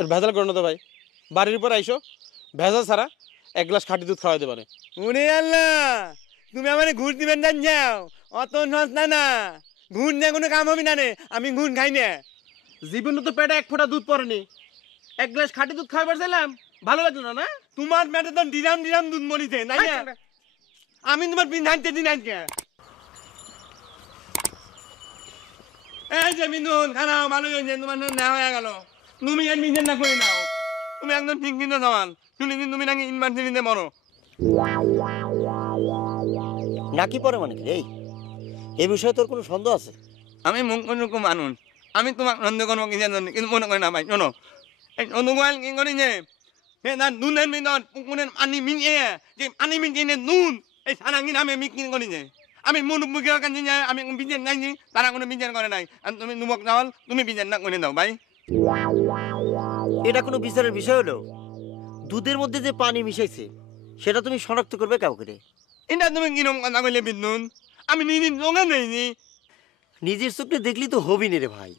এর ভেজাল করো না তো ভাই। বাড়ির উপর আইসো ভেজাল ছাড়া এক গ্লাস খাঁটি দুধ খাওয়াইতে পারে। উনি আল্লাহ তুমি আমার ঘুষ দিবেন জান যাও অত সস্তা না ঘুষ নিয়ে কোনো কাম হবে না রে আমি ঘুষ খাই না। জীবনে তো পেটে এক ফোঁটা দুধ পড়েনি। এক গ্লাস খাঁটি দুধ খাইবার চাইলাম ভালো লাগল না না? তোমার পেটে তো ডিরাম ডিরাম দুধ মরিছে তাই না? আমি তোমার পিন ধানতে দিন আজকে। এই যে বিন্দুন খানাও ভালো হয়েছে তোমার না নেওয়া হয়ে গেল। তুমি এর নিজের না করে নাও। তুমি একদম ঠিক কিন্তু শুনেছি তুমি নাকি ইউনিভার্সিটিতে মরো। নাকি পরে মানে কি এই এই বিষয়ে তোর কোনো সন্দেহ আছে? আমি মুখ কোনো মানুষ। আমি তোমার কোনো জানি কিন্তু মনে করে না ভাই শোনো। এই অনুগোয়াল কি করেছে? সে তার নুনের ভিতর পুকুরের পানি মিশিয়ে যে পানি মিশিয়ে নুন এই সারাঙ্গি নামে বিক্রি করেছে। আমি মুরব্বীকে কাছে আমি বিচার নাইনি তারা কোনো বিচার করে নাই। আর তুমি নুবক চাওয়াল তুমি বিচার না করে দাও ভাই। এটা কোনো বিচারের বিষয় হলো? দুধের মধ্যে যে পানি মিশাইছে সেটা তুমি শনাক্ত করবে কাউ করে এটা তুমি কিরম কথা কইলে বিদ্যুন? আমি নিজে জোগান নেইনি। নিজের চোখে দেখলি তো হবি নে রে ভাই।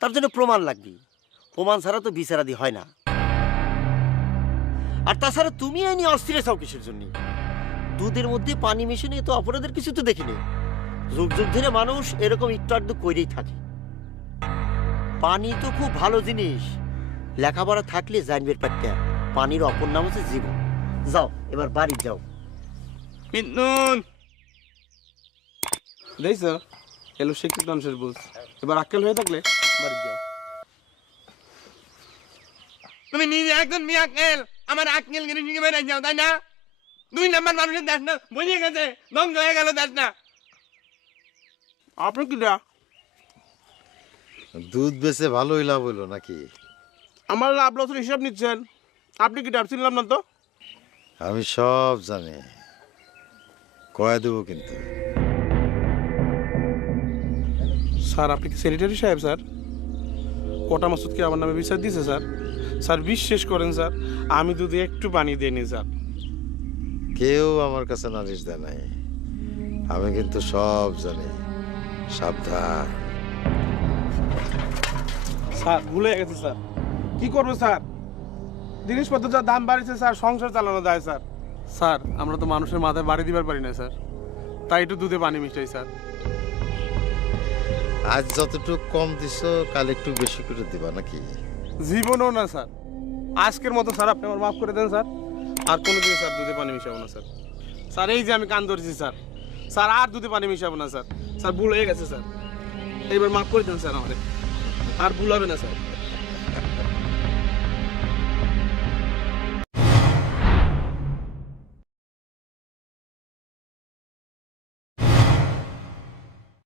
তার জন্য প্রমাণ লাগবে। প্রমাণ ছাড়া তো বিচারাদি হয় না। আর তাছাড়া তুমি আইনি অস্থির চাও কিসের জন্য? দুধের মধ্যে পানি মিশে নিয়ে তো অপরাধের কিছু তো দেখিনি। যুগ যুগ ধরে মানুষ এরকম একটু আধটু করেই থাকে। পানি তো খুব ভালো জিনিস। লেখাপড়া থাকলে জানবে পারতে পানির অপর নাম হচ্ছে জীবন। যাও এবার বাড়ি যাও। দেখছ এলো শিক্ষিত মানুষের বুঝ। এবার আক্কেল হয়ে থাকলে বাড়ি যাও। তুমি নিজে একজন মিয়াকেল আমার আক্কেল গিরি শিখে বেড়াই যাও তাই না? দুই নাম্বার মানুষের দেশ না বুঝে গেছে ধ্বংস হয়ে গেল দেশ না। আপনি কি দেয়া দুধ বেচে ভালোই লাভ হইল নাকি? আমার লাভ লসের হিসাব নিচ্ছেন। আপনি কি ডাব চিনলাম না তো? আমি সব জানি। কয়ে দেবো কিন্তু। স্যার আপনি কি সেক্রেটারি সাহেব স্যার? কোটা মাসুদ কি আমার নামে বিচার দিয়েছে স্যার? স্যার বিশ্বাস করেন স্যার আমি দুধে একটু পানি দিইনি স্যার। কেউ আমার কাছে নালিশ দেয় নাই। আমি কিন্তু সব জানি। সাবধান। স্যার ভুলে গেছে স্যার। কি করব স্যার? জিনিসপত্র যা দাম বাড়িছে স্যার সংসার চালানো যায় স্যার। স্যার আমরা তো মানুষের মাথায় বাড়ি দিবার পারি না স্যার। তাই একটু দুধে পানি মিশাই স্যার। আজ যতটুকু কম দিছ কাল একটু বেশি করে দিবা নাকি? জীবনও না স্যার। আজকের মতো স্যার আপনি আমার মাফ করে দেন স্যার। আর কোনোদিন স্যার দুধে পানি মিশাবো না স্যার। স্যার এই যে আমি কান ধরেছি স্যার। স্যার আর দুধে পানি মিশাবো না স্যার। স্যার ভুল হয়ে গেছে স্যার। এইবার মাফ করে দেন স্যার আমাদের আর ভুল হবে না স্যার।